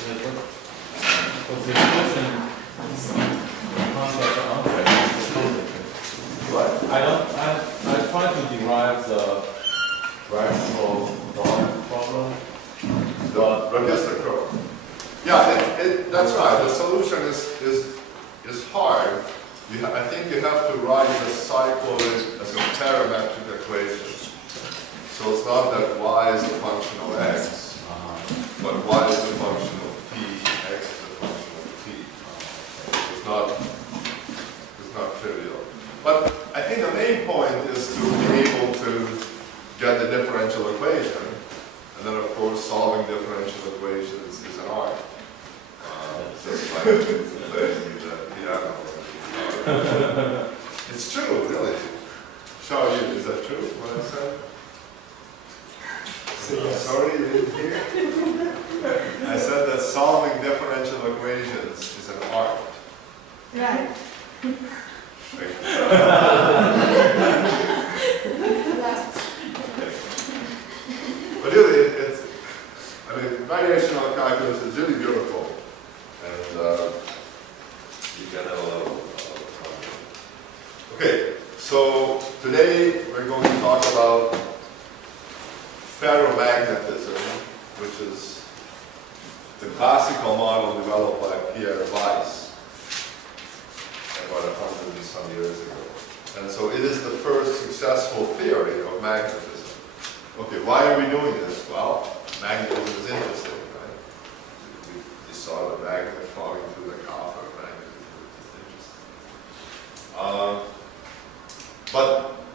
But the equation concept of unfairness is complicated. What? I try to derive the graphical drawing problem. The register curve. Yeah, that's right. The solution is hard. I think you have to write the cycle as a parametric equation. So it's not that y is a function of x, but y is a function of t, x is a function of t. It's not trivial. But I think the main point is to be able to get the differential equation, and then of course solving differential equations is an art. Just like playing the piano. It's true, really. Show you, is that true, what I said? Sorry, you didn't hear? I said that solving differential equations is an art. Right. But really, variational calculus is really beautiful. And you can have a lot of fun. Okay, so today we're going to talk about ferromagnetism, which is the classical model developed by Pierre Weiss about 100 and some years ago. And so it is the first successful theory of magnetism. Okay, why are we doing this? Well, magnetism is interesting, right? We saw the magnet falling through the copper. Magnetism is interesting. But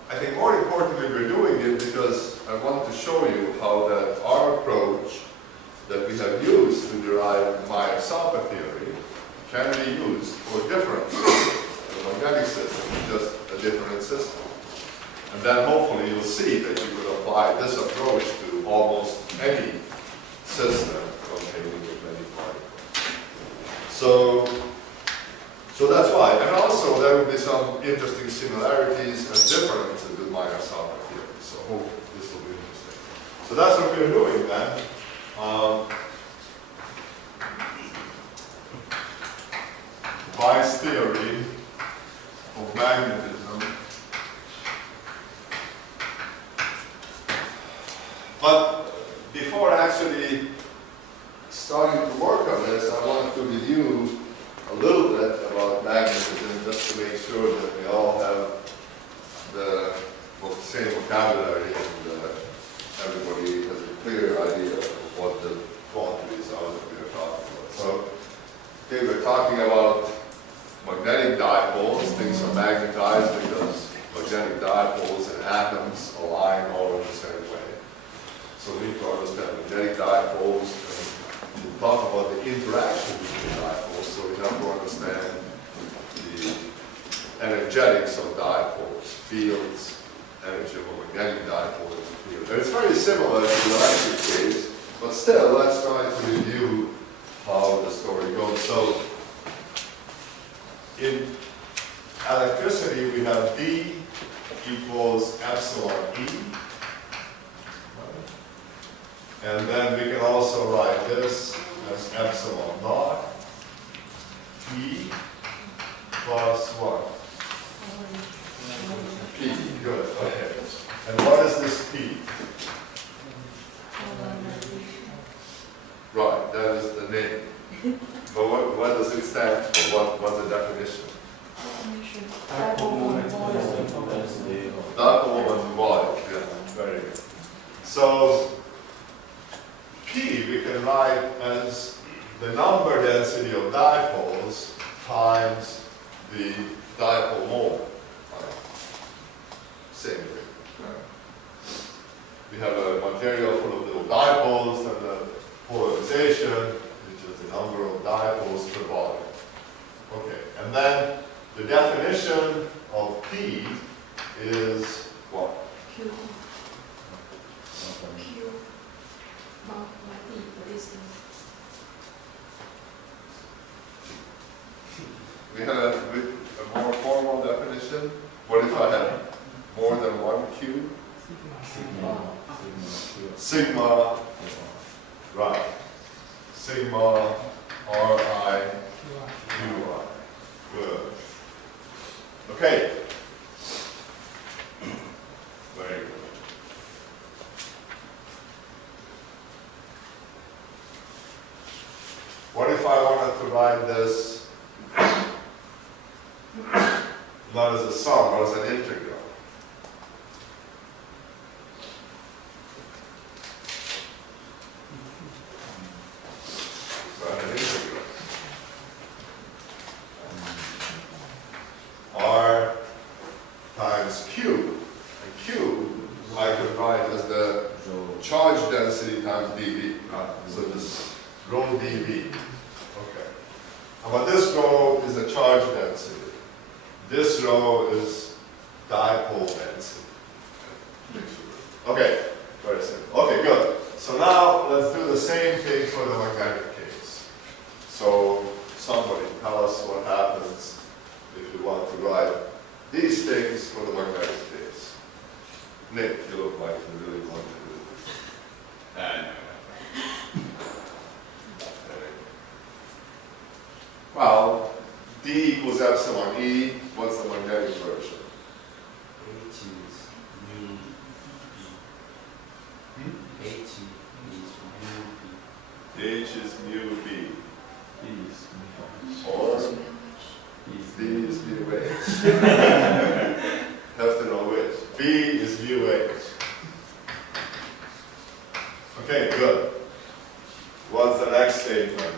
I think more importantly, we're doing it because I want to show you how that our approach that we have used to derive Meyer-Sapa theory can be used for different systems. The magnetic system is just a different system. And then hopefully you'll see that you could apply this approach to almost any system containing magnetic particles. So that's why. And also there will be some interesting similarities and differences with Meyer-Sapa theory. So hope this will be interesting. So that's what we're doing then. Weiss theory of magnetism. But before actually starting to work on this, I wanted to review a little bit about magnetism just to make sure that we all have the same vocabulary and everybody has a clear idea of what the quantities are that we are talking about. So, okay, we're talking about magnetic dipoles. Things are magnetized because magnetic dipoles and atoms align all in the same way. So we need to understand magnetic dipoles, and we'll talk about the interaction between dipoles, so we have to understand the energetics of dipoles, fields, energy of a magnetic dipole is a field. And it's very similar to the electric case, but still, let's try to review how the story goes. So, in electricity, we have D equals epsilon E. And then we can also write this as epsilon naught E plus what? P. Good. Okay. And what is this P? Right. That is the name. But what does it stand for? What's the definition? Dipole moment volume. Yeah. Very good. So P we can write as the number density of dipoles times the dipole moment. Same thing. Right? We have a material full of little dipoles and the polarization, which is the number of dipoles per volume. Okay, and then the definition of P is what? Q. Q. Multiply E, the distance. We have a more formal definition. What if I have more than one Q? Sigma. Right. sigma Ri Qi. Good. Okay. Very good. What if I wanted to write this not as a sum, but as an integral? Write an integral. R times Q. And Q I could write as the charge density times dV. So this rho dV. Okay. But this rho is the charge density. This rho is dipole density. Okay, very simple. Okay, good. So now let's do the same thing for the magnetic case. So somebody tell us what happens if you want to write these things for the magnetic case. Nick, you look like you really want to do this. Well, D equals epsilon E. What's the magnetic version? H is mu B. H is mu B. H is mu B. Please. Or B is mu H. Have to know which. B is mu H. Okay, good. What's the next statement then?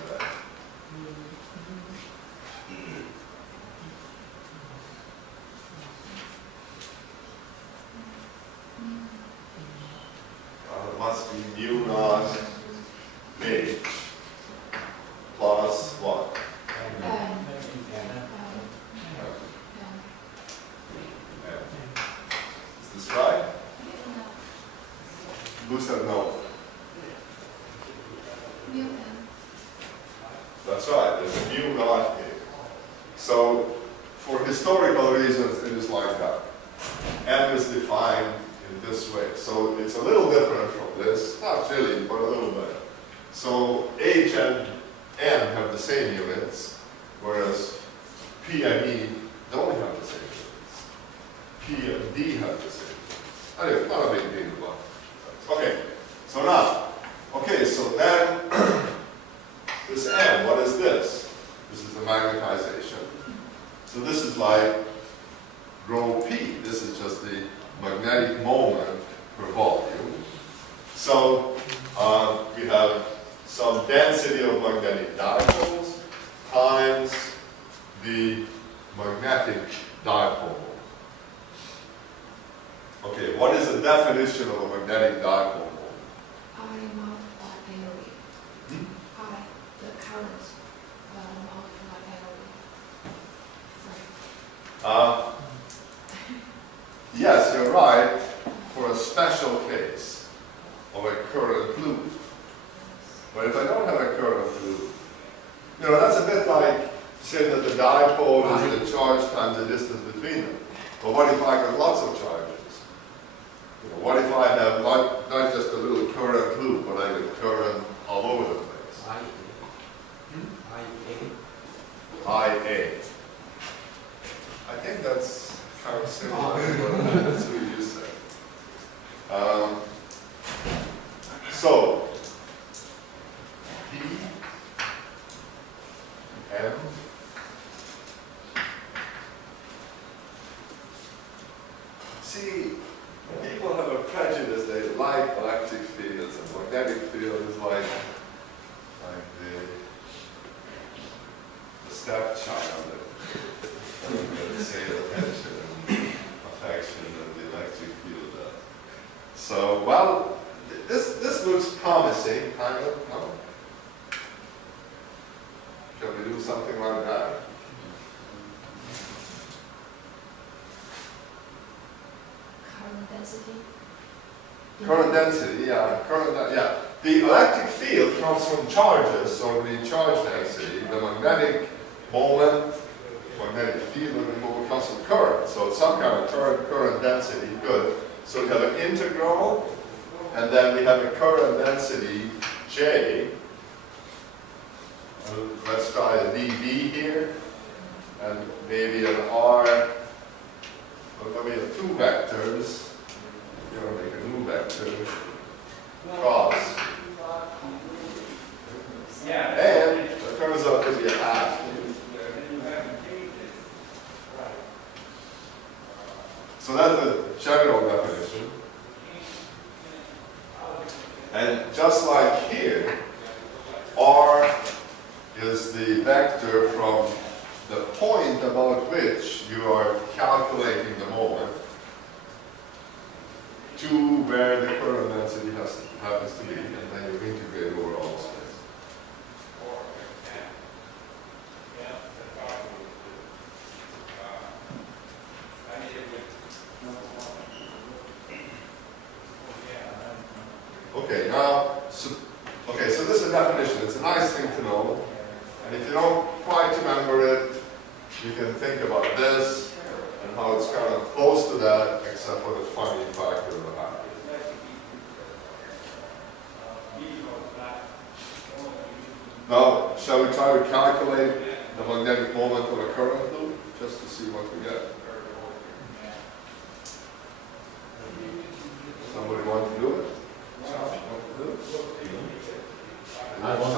It must be mu naught H plus what? Is this right? Who said no? That's right, there's a mu naught here. So, for historical reasons, it is like that. M is defined in this way. So, it's a little different from this. Not really, but a little bit. So, H and N have the same units, whereas P and E don't have the same units. P and D have the same units. Anyway, not a big deal, but okay. So now, okay, so then this M, what is this? This is the magnetization. So this is like rho P. This is just the magnetic moment per volume. So we have some density of magnetic dipoles times the magnetic dipole. Okay, what is the definition of a magnetic dipole? I multiply area. I, the current, multiply area. Yes, you're right, for a special case of a current loop. But if I don't have a current loop, that's a bit like saying that the dipole is the charge times the distance between them. But what if I got lots of charges? What if I have not just a little current loop, but I get current all over the place? IA. I think that's kind of similar to what you said. So, P, M, see, people have a prejudice, they like electric fields, and magnetic field is like the stepchild that gets the same attention and affection that the electric field does. So, well, this looks promising, kind of, no? Can we do something like that? Current density. Current density, yeah. The electric field comes from charges, so the charge density, the magnetic moment, magnetic field removal comes from current. So it's some kind of current density, good. So we have an integral, and then we have a current density, J, let's try a dV here, and maybe an R. Well, we have two vectors. Here I'll make a new vector. Cross. And it turns out to be a half. So that's a general definition. And just like here, R is the vector from the point about which you are calculating the moment to where the current density happens to be, and then you integrate over all the space. Okay, now, so this is a definition. It's a nice thing to know. And if you don't quite remember it, you can think about this and how it's kind of close to that, except for the funny factor of the half. Now, shall we try to calculate the magnetic moment of a current loop, just to see what we get? Somebody want to do it? I want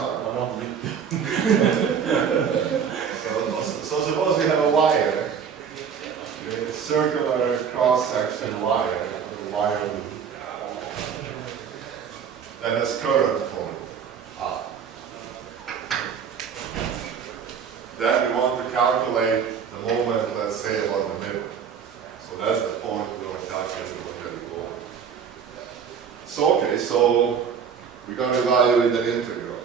So suppose we have a wire, a circular cross-section wire, a wire loop, that has current flowing up. Then we want to calculate the moment, let's say, about the middle. So that's the point we want to calculate the magnetic moment. So, okay, so we're going to evaluate an integral.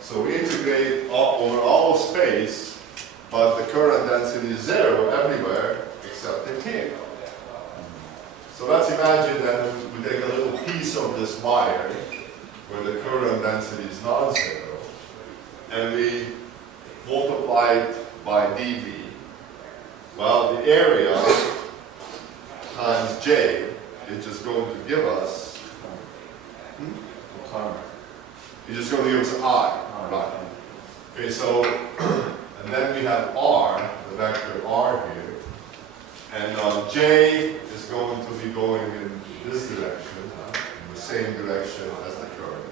So we integrate over all space, but the current density is 0 everywhere except in here. So let's imagine that we take a little piece of this wire where the current density is non-zero, and we multiply it by dV. Well, the area times J is just going to give us, it's just going to give us I. Right. Okay, so, and then we have R, the vector R here, and J is going to be going in this direction, in the same direction as the current.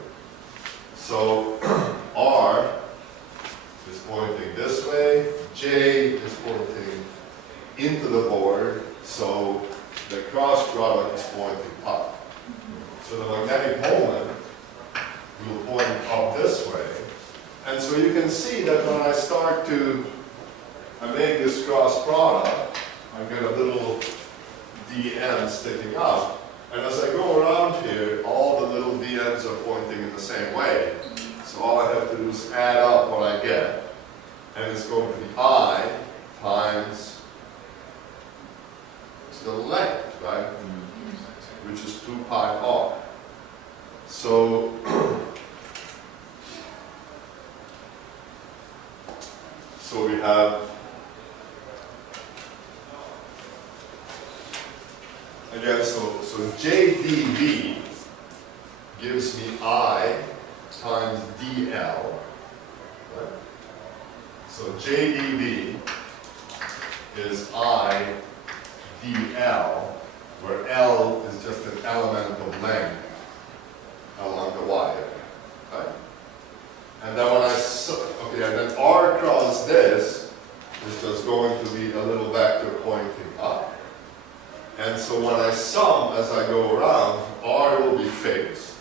So R is pointing this way, J is pointing into the board, so the cross product is pointing up. So the magnetic moment will point up this way. And so you can see that when I start to make this cross product, I get a little dn sticking up. And as I go around here, all the little dn's are pointing in the same way. So all I have to do is add up what I get. And it's going to be I times the length, right? Which is 2 pi r. So so we have, again, so JdV gives me I times dl, right? So JdV is I dl, where L is just an element of length along the wire, right? And then when and then R cross this is just going to be a little vector pointing up. And so when I sum as I go around, R will be fixed.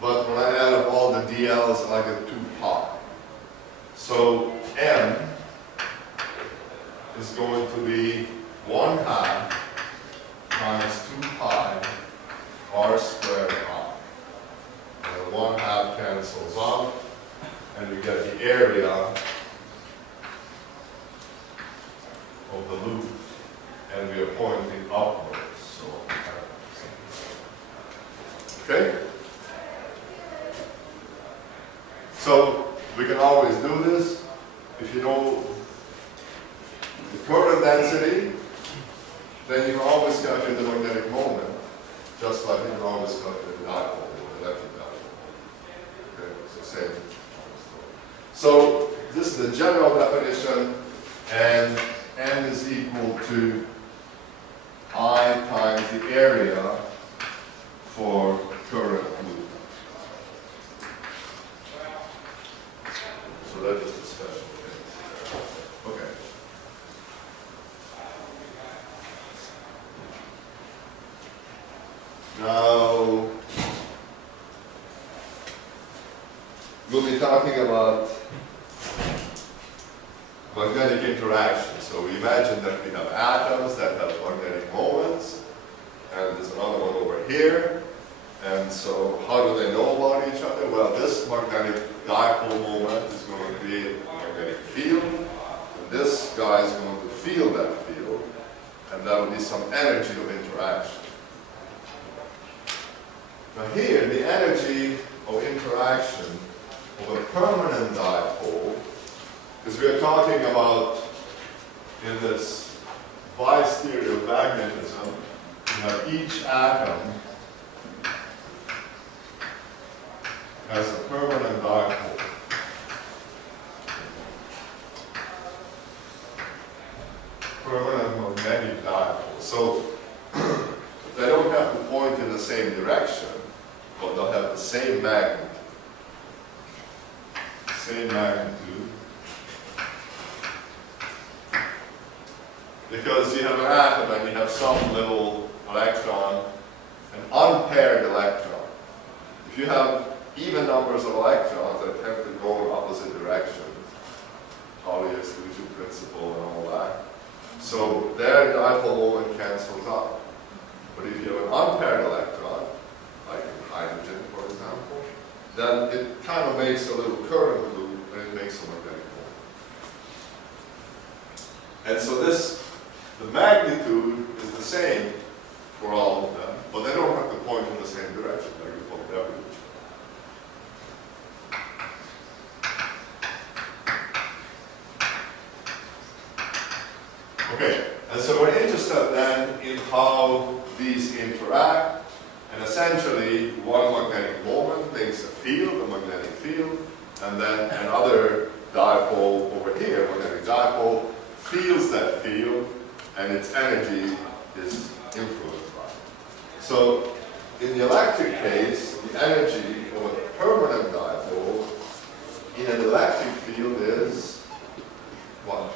But when I add up all the dL's, I get 2 pi. So M is going to be 1/2 times 2 pi R squared I. And 1/2 cancels out, and we get the area of the loop, and we are pointing upwards. So, okay? So we can always do this. If you know the current density, then you can always calculate the magnetic moment, just like you can always calculate the dipole, the electric dipole. Okay, so same. So this is the general definition, and N is equal to I times the area for current loop. So that is the special case. Okay. Now, we'll be talking about magnetic interactions. So we imagine that we have atoms that have magnetic moments, and there's another one over here. And so how do they know about each other? Well, this magnetic dipole moment is going to create a magnetic field, and this guy is going to feel that field, and that will be some energy of interaction. Now here, the energy of interaction of a permanent dipole, because we are talking about, in this bi-stereo magnetism, you have each atom has a permanent dipole. Permanent magnetic dipole. So they don't have to point in the same direction, but they'll have the same magnitude. Same magnitude. Because you have an atom and you have some little electron, an unpaired electron. If you have even numbers of electrons that tend to go in opposite directions, Pauli exclusion principle and all that, so their dipole moment cancels out. But if you have an unpaired electron, like hydrogen for example, then it kind of makes a little current loop and it makes a magnetic moment. And so the magnitude is the same for all of them, but they don't have to point in the same direction, like you point every which way. Okay, and so we're interested then in how these interact, and essentially one magnetic moment makes a field, a magnetic field, and then another dipole over here, magnetic dipole, feels that field, and its energy is influenced by it. So in the electric case, the energy of a permanent dipole in an electric field is what?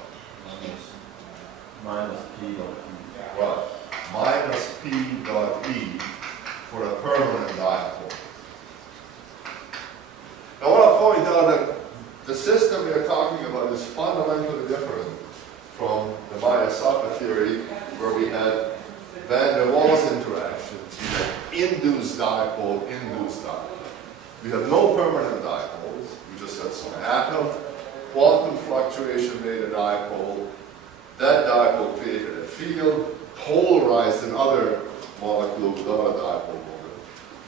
Minus P dot E. Right. Minus P dot E for a permanent dipole. I want to point out that the system we are talking about is fundamentally different from the Maya-Saka theory, where we had van der Waals interactions, we had induced dipole, induced dipole. We have no permanent dipoles, we just had some atom, quantum fluctuation made a dipole, that dipole created a field, polarized another molecule without a dipole moment,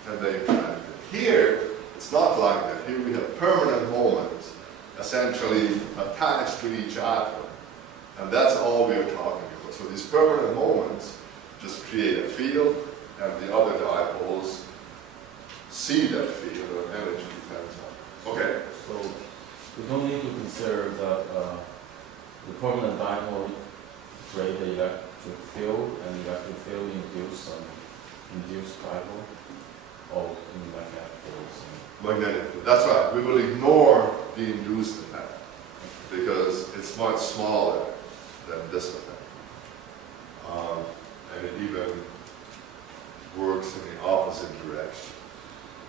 and they interacted. Here, it's not like that. Here we have permanent moments, essentially attached to each atom. And that's all we're talking about. So these permanent moments just create a field, and the other dipoles see that field, and energy depends on it. Okay. So we don't need to consider that the permanent dipole create the electric field, and the electric field induce dipole, or in magnetic fields. Magnetic field. That's right. We will ignore the induced effect because it's much smaller than this effect. And it even works in the opposite direction.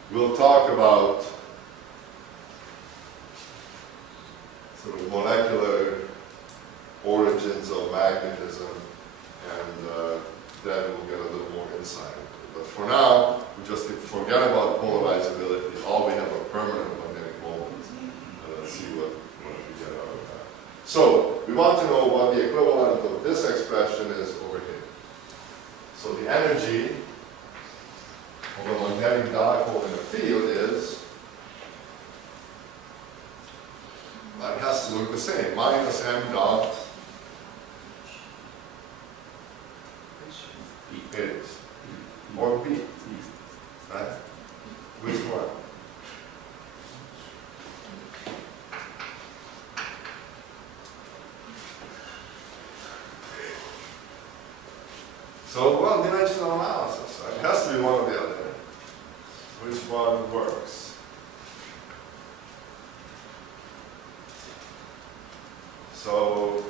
We'll talk about sort of molecular origins of magnetism, and then we'll get a little more insight into it. But for now, we just forget about polarizability. All we have are permanent magnetic moments. And let's see what we get out of that. So we want to know what the equivalent of this expression is over here. So the energy of a magnetic dipole in a field is, it has to look the same, minus m dot it is, or b, right? Which one? So, well, dimensional analysis, it has to be one or the other. Which one works? So,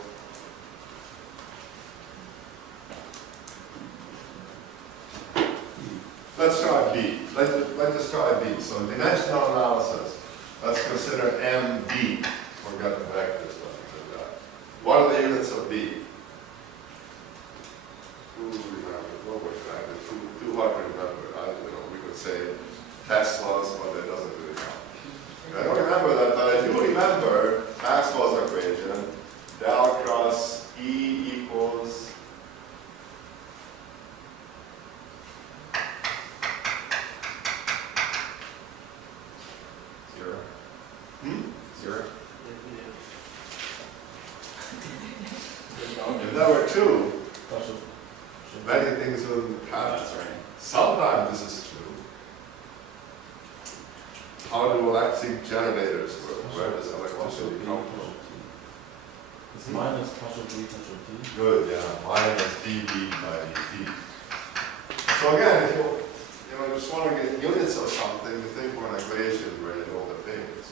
let's try B. Let's just try B. So dimensional analysis. Let's consider MD. We're going to back this one. What are the units of B? Who remembers? What was that? Too hard to remember. We could say Tesla's, but it doesn't really count. I don't remember that, but I do remember Maxwell's equation. Del cross E equals Zero. Zero. if there were two, Partial. many things wouldn't happen. That's right. Sometimes this is true. How do electric generators work? Where does Partial electricity B, come partial from? T. It's minus partial B, partial T. Good, yeah, minus dV by dt. So again, if you just want to get units of something, you think for an equation where you know the things.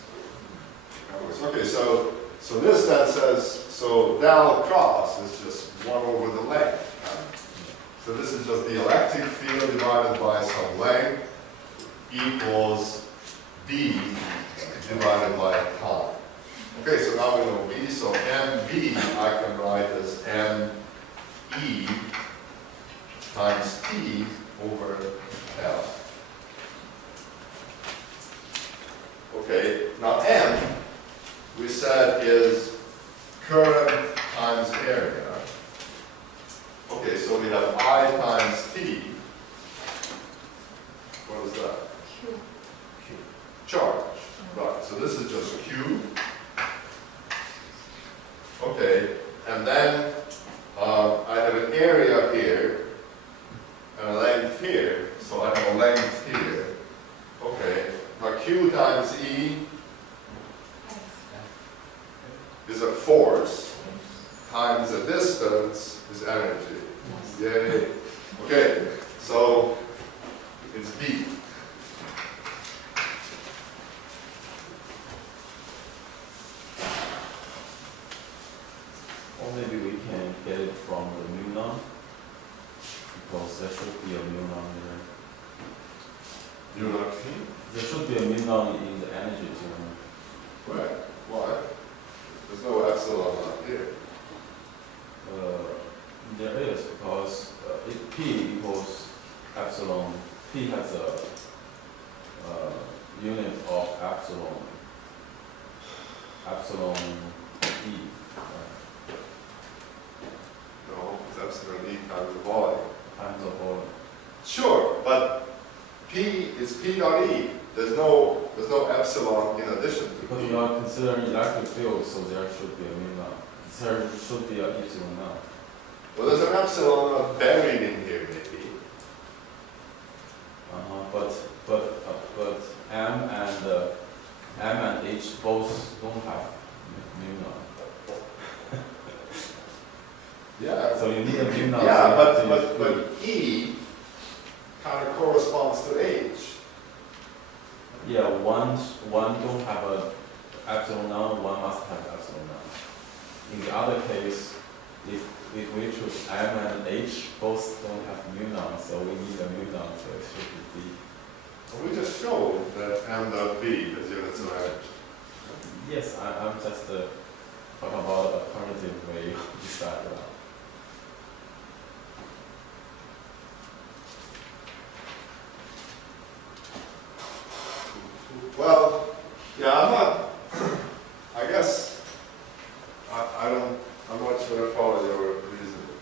Okay, so this then says, so del cross is just 1 over the length. Right? So this is just the electric field divided by some length equals B divided by time. Okay, so now we know B, so MB I can write as ME times T over L. Okay, now M, we said is current times area. Okay, so we have I times T. What is that? Q. Charge. Right, so this is just Q. Okay, and then I have an area here and a length here, so I have a length here. Okay, now Q times E is a force times a distance is energy. Yay. Okay, so it's B. Or maybe we can get it from the mu naught, because there should be a mu naught there. You know T? There should be a mu naught in the energy term. Right. Why? There's no epsilon up here. There is, because if P equals epsilon, P has a unit of epsilon E. No, it's epsilon E times the volume. Times the volume. Sure, but P is P dot E. There's no epsilon in addition to Because P. we are considering electric field, so there should be a mu naught. There should be a epsilon naught. Well, there's an epsilon buried in here, maybe. But M and H both don't have mu naught. Yeah. So you need a mu naught. Yeah, so you have to but use E kind of corresponds to H. Yeah, one don't have a epsilon naught, one must have epsilon naught. In the other case, if we choose M and H, both don't have mu naught, so we need a mu naught, so it should be B. Well, we just showed that M dot B is units of energy. Yes, I'm just talking about alternative way of deciding that. Well, yeah, I'm not, I guess, I'm not sure I follow your reasoning.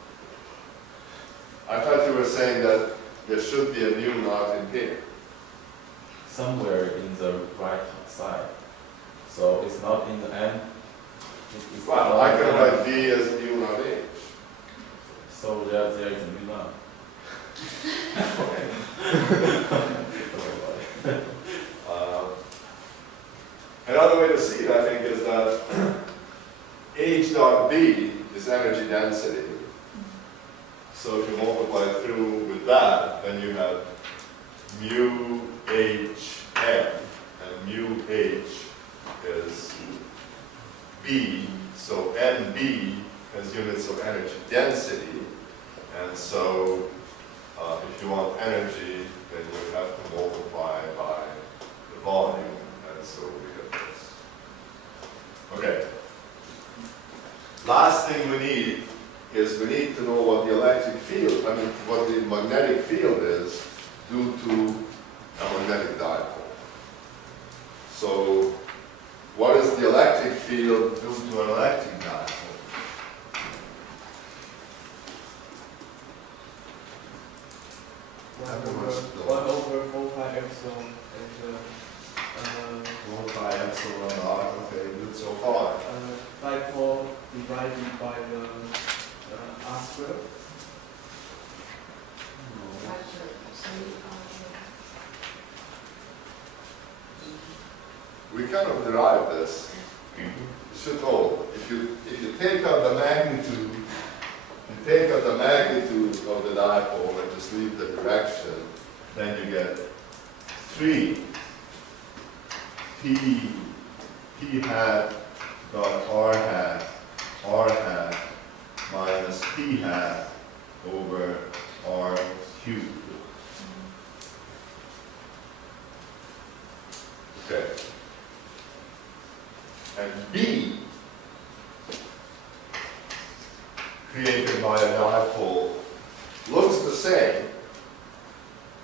I thought you were saying that there should be a mu naught in here. Somewhere in the right side. So it's not in the end. It's Well, not I can in the write end. B as mu naught H. So there is a mu naught. Another way to see it, I think, is that H dot B is energy density. So if you multiply through with that, then you have mu h m, and mu h is B, so NB has units of energy density, and so if you want energy, then you have to multiply by the volume, and so we get this. Okay. Last thing we need is we need to know what the electric field, what the magnetic field is due to a magnetic dipole. So, what is the electric field due to an electric dipole? One over 4 pi epsilon and 4 pi epsilon r, okay, good so far. dipole divided by the r squared. We kind of derive this. You should know, if you take out the magnitude, of the dipole and just leave the direction, then you get 3 p hat dot r hat minus p hat over r cubed. Okay. And B, created by a dipole, looks the same,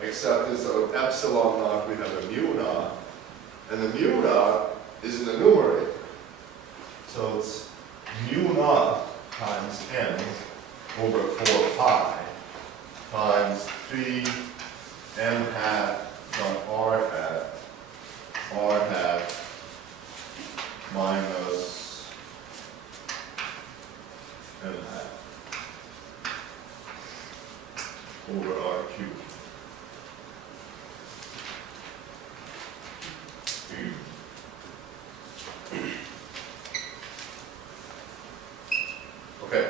except instead of epsilon naught, we have a mu naught, and the mu naught is in the numerator. So it's mu naught times m over 4 pi times 3 m hat dot r hat minus m hat over r cubed. Okay,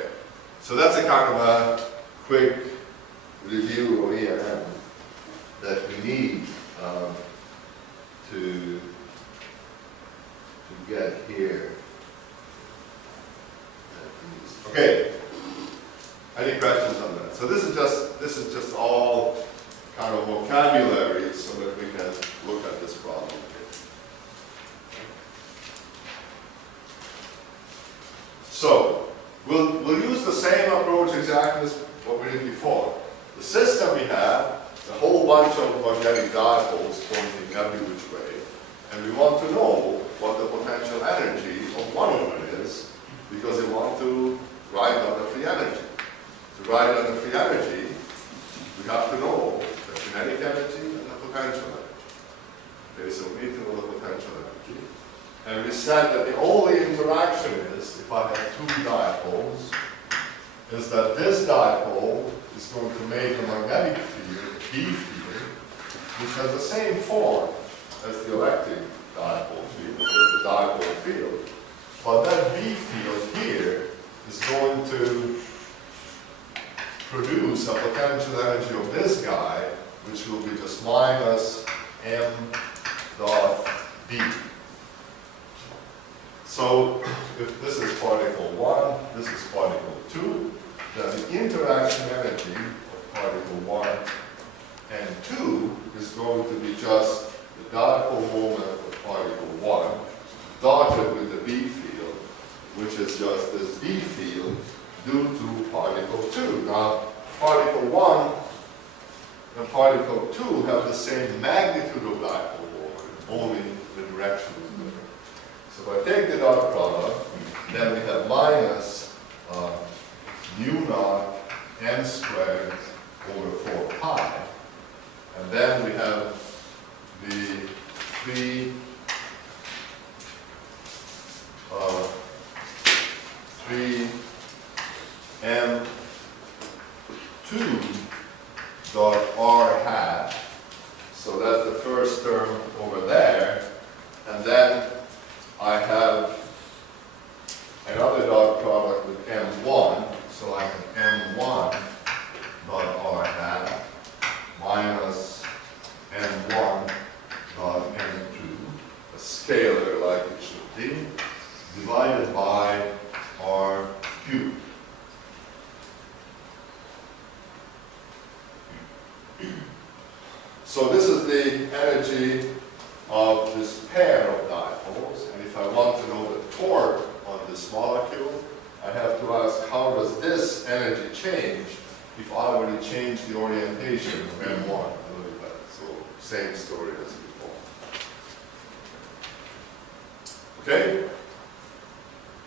so that's a kind of a quick review of E&M that we need to get here. Okay, any questions on that? So this is just all kind of vocabulary so that we can look at this problem here. So we'll use the same approach exactly as what we did before. The system we have is a whole bunch of magnetic dipoles pointing every which way, and we want to know what the potential energy of one of them is, because we want to write down the free energy. To write down the free energy, we have to know the kinetic energy and the potential energy. Okay, so we need to know the potential energy. And we said that the only interaction is, if I have two dipoles, is that this dipole is going to make a magnetic field, a B field, which has the same form as the electric dipole field, as the dipole field. But that B field here is going to produce a potential energy of this guy, which will be just minus m dot B. So if this is particle 1, this is particle 2, then the interaction energy of particle 1 and 2 is going to be just the dipole moment of particle 1 dotted with the B field, which is just this B field due to particle 2. Now, particle 1 and particle 2 have the same magnitude of dipole moment, only the direction is different. So if I take the dot product, then we have minus mu naught m squared over 4 pi. And then we have the 3m2 dot r hat. So that's the first term over there. And then I have another dot product with m1. So I have m1 energy of this pair of dipoles, and if I want to know the torque on this molecule, I have to ask how does this energy change if I were to change the orientation of M1 a little bit. So same story as before. Okay?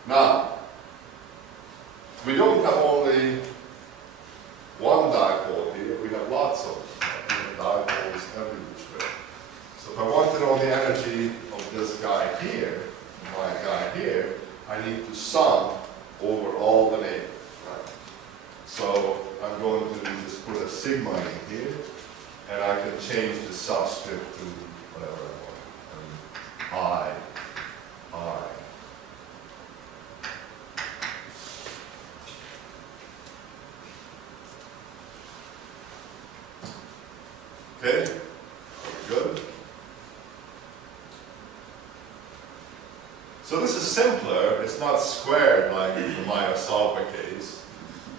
Now, we don't have only one dipole here, we have lots of dipoles every which way. So if I want to know the energy of this guy here, my guy here, I need to sum over all the neighbors. Right? So I'm going to just put a sigma in here, and I can change the subscript to whatever I want. I. Okay, good. So this is simpler. It's not squared like in the Mayasalva case.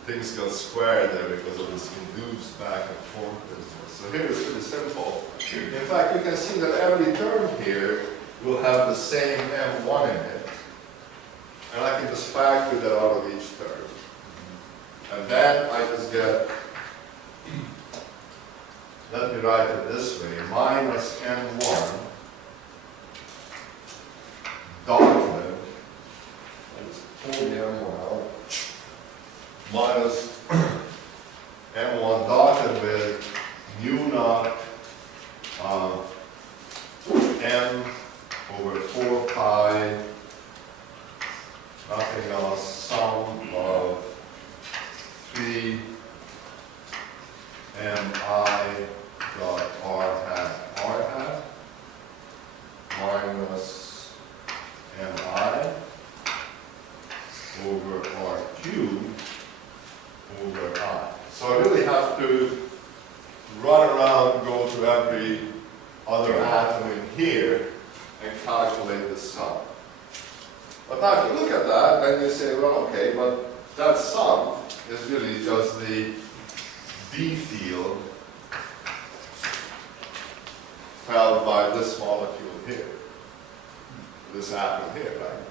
Things got squared there because of this induced back and forth business. So here it's pretty simple. In fact, you can see that every term here will have the same M1 in it. And I can just factor that out of each term. And then I just get, let me write it this way, minus M1 dotted, I just pull the M1 out, minus M1 dotted with mu naught M over 4 pi, nothing else, sum of 3 mi dot r hat minus mi over r cubed over I. So I really have to run around, go to every other atom in here and calculate the sum. But now if you look at that, then you say, well, okay, but that sum is really just the B field felt by this molecule here, this atom here, right?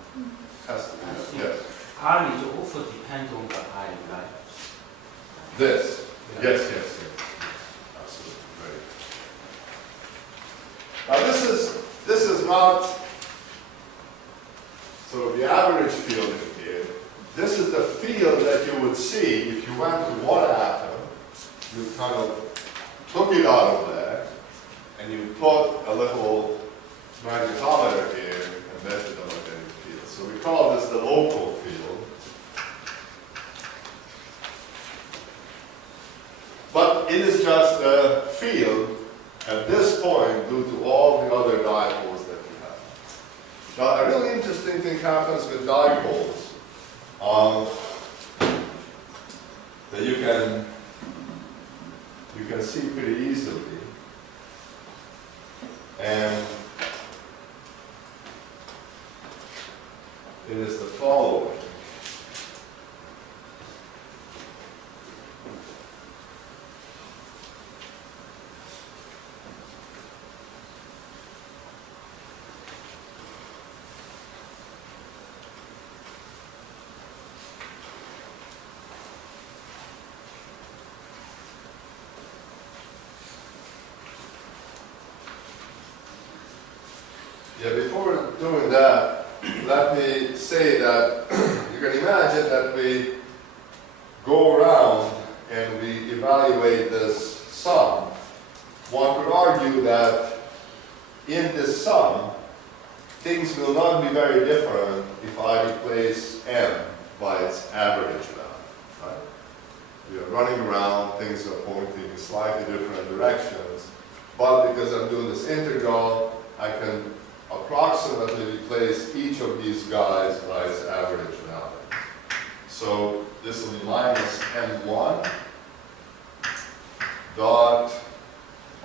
Has to be, yes. R is also depend on the I, right? This, yes, yes, yes. Absolutely, right. Now this is not sort of the average field in here. This is the field that you would see if you went to one atom, you kind of took it out of there, and you put a little magnetometer here and measured the magnetic field. So we call this the local field. But it is just a field at this point due to all the other dipoles that we have. Now, a really interesting thing happens with dipoles that you can see pretty easily. And it is the following. Yeah, before doing that, let me say that you can imagine that we go around and we evaluate this sum. One could argue that in this sum, things will not be very different if I replace m by its average value. Right? We are running around, things are pointing in slightly different directions, but because I'm doing this integral, I can approximately replace each of these guys by its average value. So this will be minus m1 dot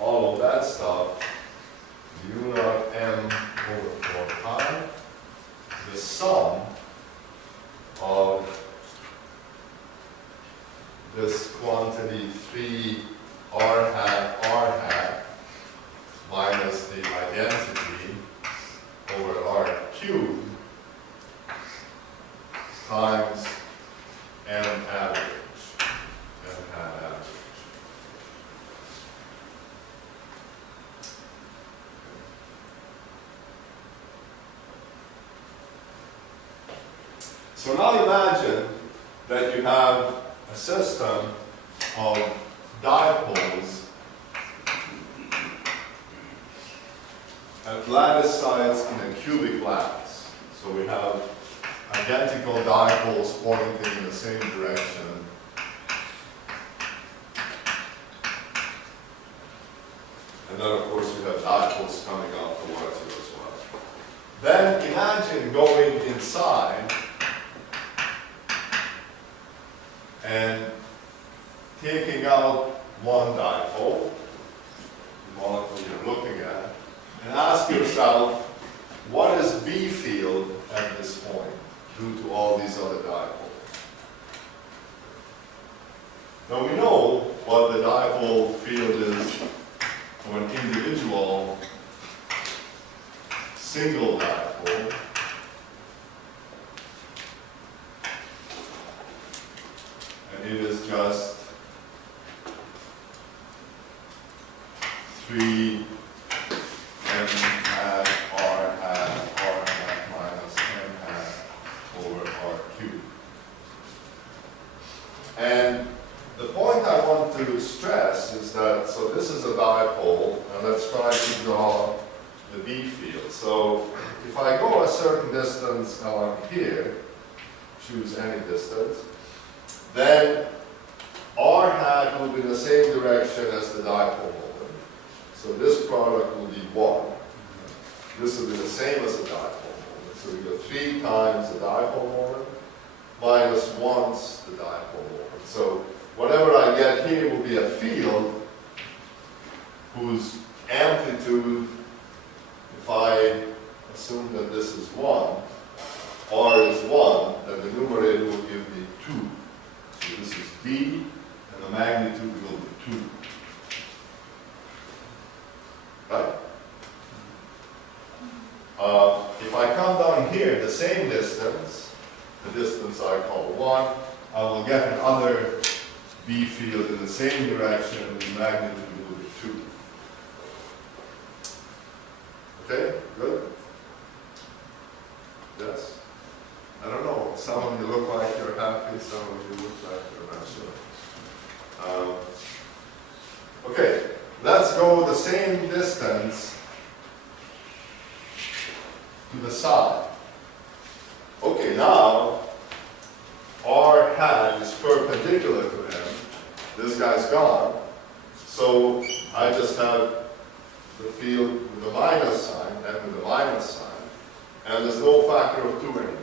all of that stuff u naught m over 4 pi, the sum of this quantity 3 r hat minus the times M average. M hat average. So now imagine that you have a system of dipoles at lattice sites in a cubic lattice. So we have identical dipoles pointing in the same direction. And then of course you have dipoles coming out towards you as well. Then imagine going inside and taking out one dipole, the molecule you're looking at, and ask yourself, what is B field at this point due to all these other dipoles? Now we know what the dipole field is of an individual single dipole. And it is just 3 M hat R hat minus M hat over R cubed. And the point I want to stress is that, so this is a dipole, and let's try to draw the B field. So if I go a certain distance along here, choose any distance, then R hat will be the same direction as the dipole moment. So this product will be 1. This will be the same as the dipole moment. So we go 3 times the dipole moment minus once the dipole moment. So whatever I get here will be a field whose amplitude, if I assume that this is 1, R is 1, then the numerator will give me 2. So this is B, and the magnitude will be 2. Right? If I come down here, the same distance, the distance I call 1, I will get another B field in the same direction, and the magnitude will be 2. Okay, good? Yes? I don't know, some of you look like you're happy, some of you look like you're not sure. Okay, let's go the same distance to the side. Okay, now R hat is perpendicular to him. This guy's gone. So I just have the field with the minus sign and with the minus sign. And there's no factor of 2 anymore.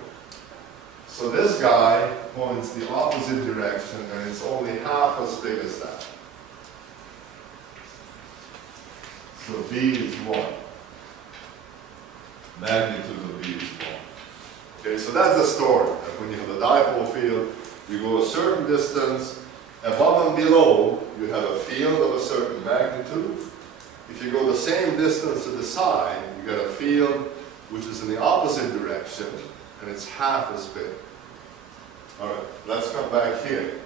So this guy points the opposite direction, and it's only half as big as that. So B is 1. Magnitude of B is 1. Okay, so that's the story. That when you have a dipole field, you go a certain distance. Above and below, you have a field of a certain magnitude. If you go the same distance to the side, you get a field which is in the opposite direction, and it's half as big. All right, let's come back here.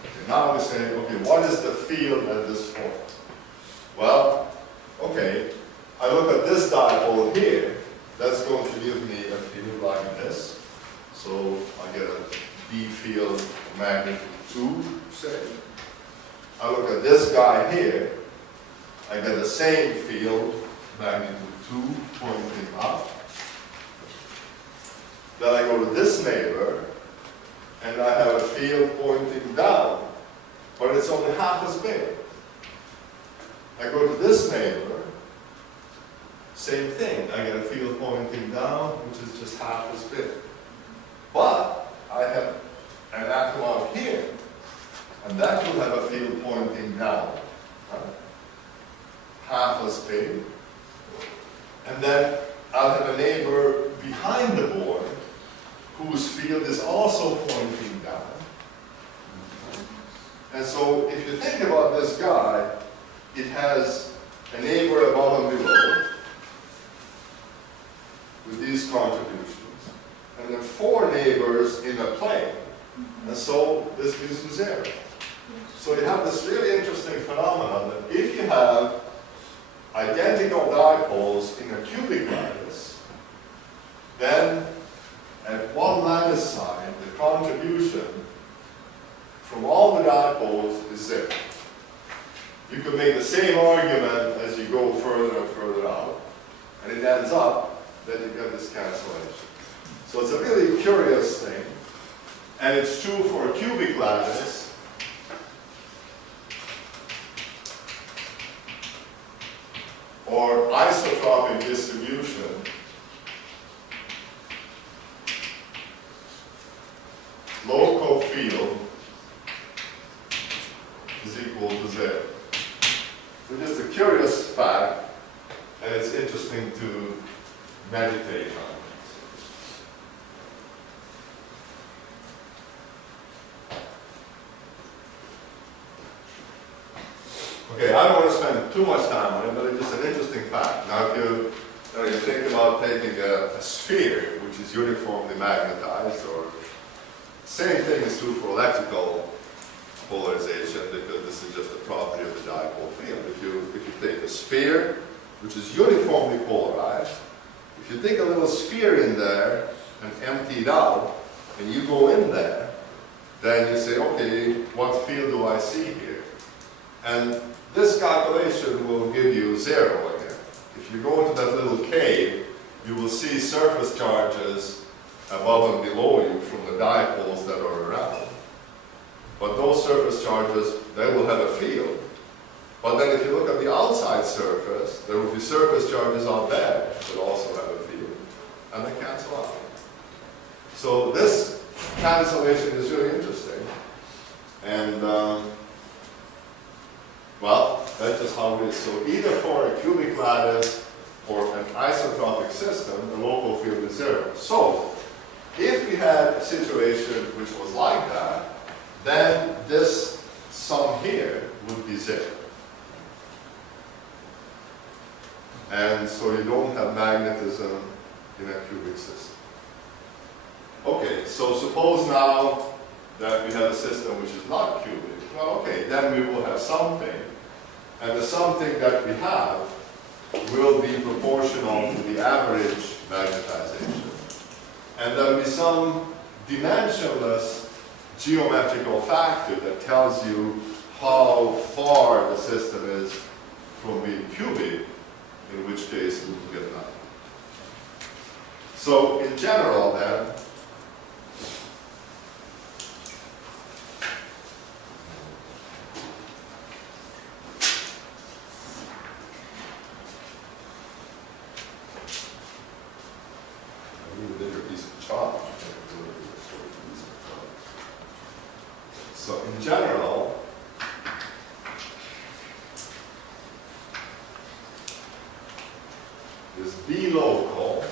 Okay, now we say, okay, what is the field at this point? Well, okay, I look at this dipole here, that's going to give me a field like this. So I get a B field magnitude 2, say. I look at this guy here, I get the same field, magnitude 2, pointing up. Then I go to this neighbor, and I have a field pointing down, but it's only half as big. I go to this neighbor, same thing. I get a field pointing down, which is just half as big. But I have an atom out here, and that will have a field pointing down, right? Half as big. And then I'll have a neighbor behind the board whose field is also pointing down. And so if you think about this guy, it has a neighbor above and below with these contributions, and then 4 neighbors neighbors in a plane. And so this gives you 0. So you have this really interesting phenomenon that if you have identical dipoles in a cubic lattice, then at one lattice side, the contribution from all the dipoles is 0. You could make the same argument as you go further and further out, and it ends up that you get this cancellation. So it's a really curious thing, and it's true for a cubic lattice. Or isotropic distribution local field is equal to 0. So just a curious fact, and it's interesting to meditate on. Okay, I don't want to spend too much time on it, but it's just an interesting fact. Now, if you think about taking a sphere, which is uniformly magnetized, or same thing is true for electrical polarization, because this is just a property of the dipole field. If you take a sphere, which is uniformly polarized, if you take a little sphere in there and empty it out, and you go in there, then you say, okay, what field do I see here? And this calculation will give you 0 again. If you go into that little cave, you will see surface charges above and below you from the dipoles that are around. But those surface charges, they will have a field. But then if you look at the outside surface, there will be surface charges out there that also have a field. And they cancel out. So this cancellation is really interesting. And well, that's just how it is. So either for a cubic lattice or an isotropic system, the local field is 0. So if we had a situation which was like that, then this sum here would be 0. And so you don't have magnetism in a cubic system. Okay, so suppose now that we have a system which is not cubic. Well, okay, then we will have something. And the something that we have will be proportional to the average magnetization. And there will be some dimensionless geometrical factor that tells you how far the system is from being cubic, in which case we will get nothing. So in general then, so in general, this B local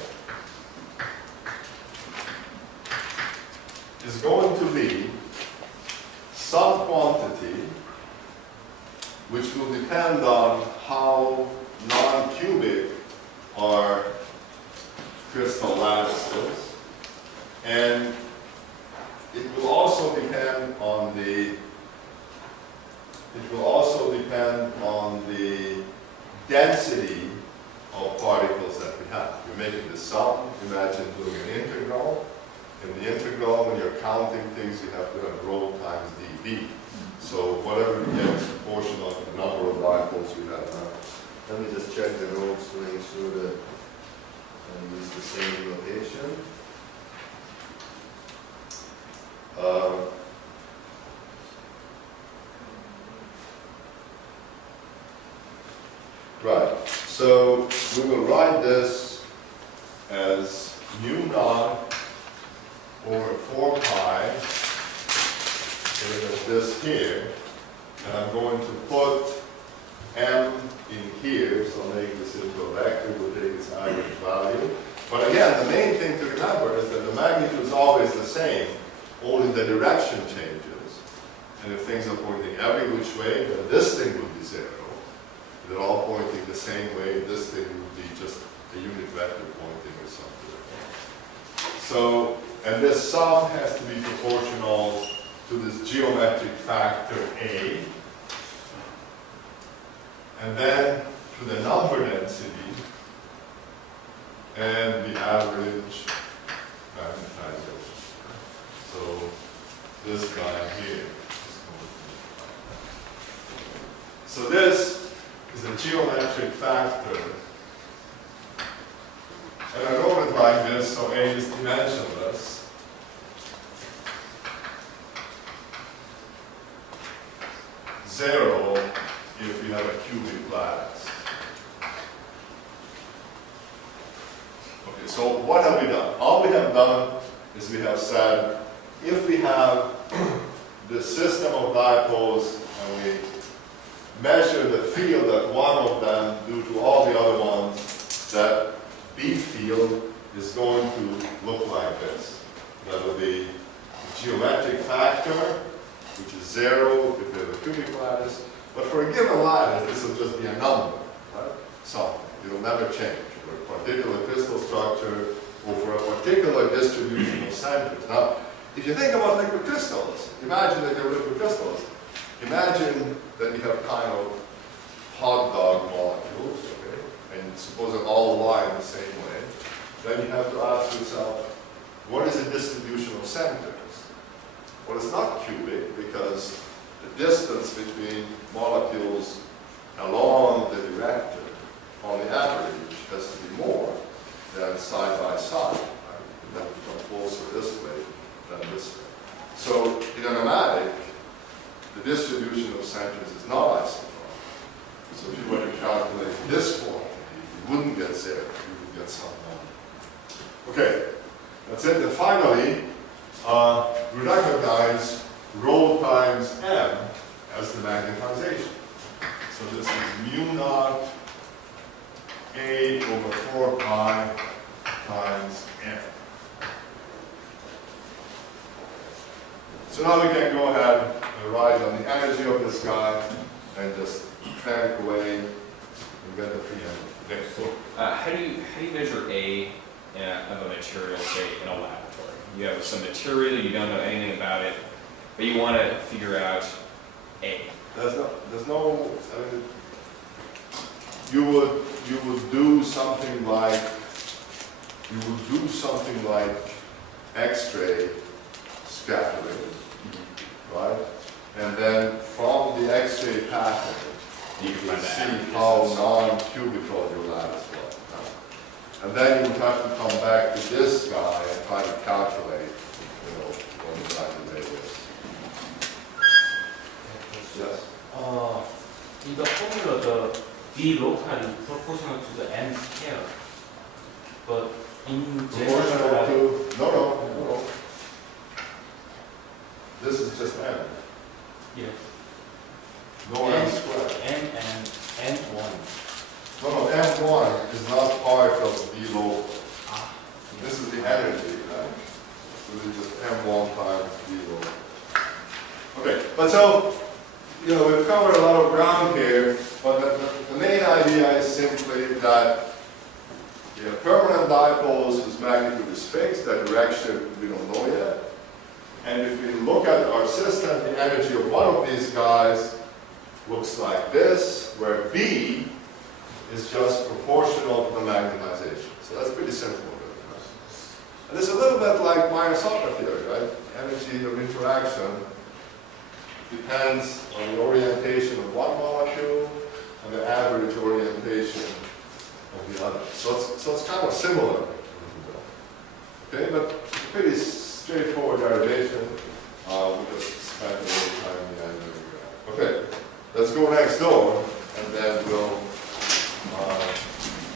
is going to be some quantity which will depend on how non-cubic are crystal lattices, and it will also depend on the density of particles that we have. You're making the sum. Imagine doing an integral. In the integral, when you're counting things, you have to have rho times dV. So whatever you get is proportional to the number of dipoles you have now. Let me just check the notes to make sure that I use the same notation. Right, so we will write this as mu naught over 4 pi, and this here, and I'm going to put m in here, so I'll make this into a vector, we'll take its average value. But again, the main thing to remember is that the magnitude is always the same, only the direction changes. And if things are pointing every which way, then this thing would be 0. If they're all pointing the same way, this thing would be just a unit vector pointing or something. So and this sum has to be proportional to this geometric factor A, and then to the number density and the average magnetization. So this guy here. So this is a geometric factor. And I wrote it like this, so A is dimensionless. Zero if you have a cubic lattice. Okay, so what have we done? All we have done is we have said, if we have the system of dipoles and we measure the field at one of them due to all the other ones, that B field is going to look like this. That will be the geometric factor, which is 0 if you have a cubic lattice. But for a given lattice, this will just be a number, right? So it will never change for a particular crystal structure or for a particular distribution of centers. Now, if you think about liquid crystals, imagine that they're liquid crystals. Imagine that you have kind of hot dog molecules, okay? And suppose they all lie in the same way. Then you have to ask yourself, what is the distribution of centers? Well, it's not cubic because the distance between molecules along the director on the average has to be more than side by side. Right? You have to come closer this way than this way. So in a nematic, the distribution of centers is not isotropic. So if you were to calculate this quantity, you wouldn't get 0, you would get some number. Okay, that's it. And finally, we recognize rho times m as the magnetization. So this is mu naught A over 4 pi times m. So now we can go ahead and write on the energy of this guy and just crank away and get the free energy. Okay, so How do you measure A of a material, say, in a laboratory? You have some material, you don't know anything about it, but you want to figure out A. there's no, I mean, you would do something like X-ray scattering, right? And then from the X-ray pattern, you can see how non-cubical your lattice was. And then you would have to come back to this guy and try to calculate, what the value is. Yes? In the formula, the B local is proportional to the n scale. But in Proportional general, to, no. This is just n. yes, No n squared. n and n1. No, m1 is not part of B local. This is the energy, right? So this is just m1 times B local. Okay, but so, we've covered a lot of ground here, but the main idea is simply that permanent dipoles whose magnitude is fixed, that direction we don't know yet. And if we look at our system, the energy of one of these guys looks like this, where B is just proportional to the magnetization. So that's pretty simple. And it's a little bit like Meyer-Sopra theory, right? Energy of interaction depends on the orientation of one molecule and the average orientation of the other. So it's kind of similar. Okay, but pretty straightforward derivation. We just spent a little time in the end. Okay, let's go next door, and then we'll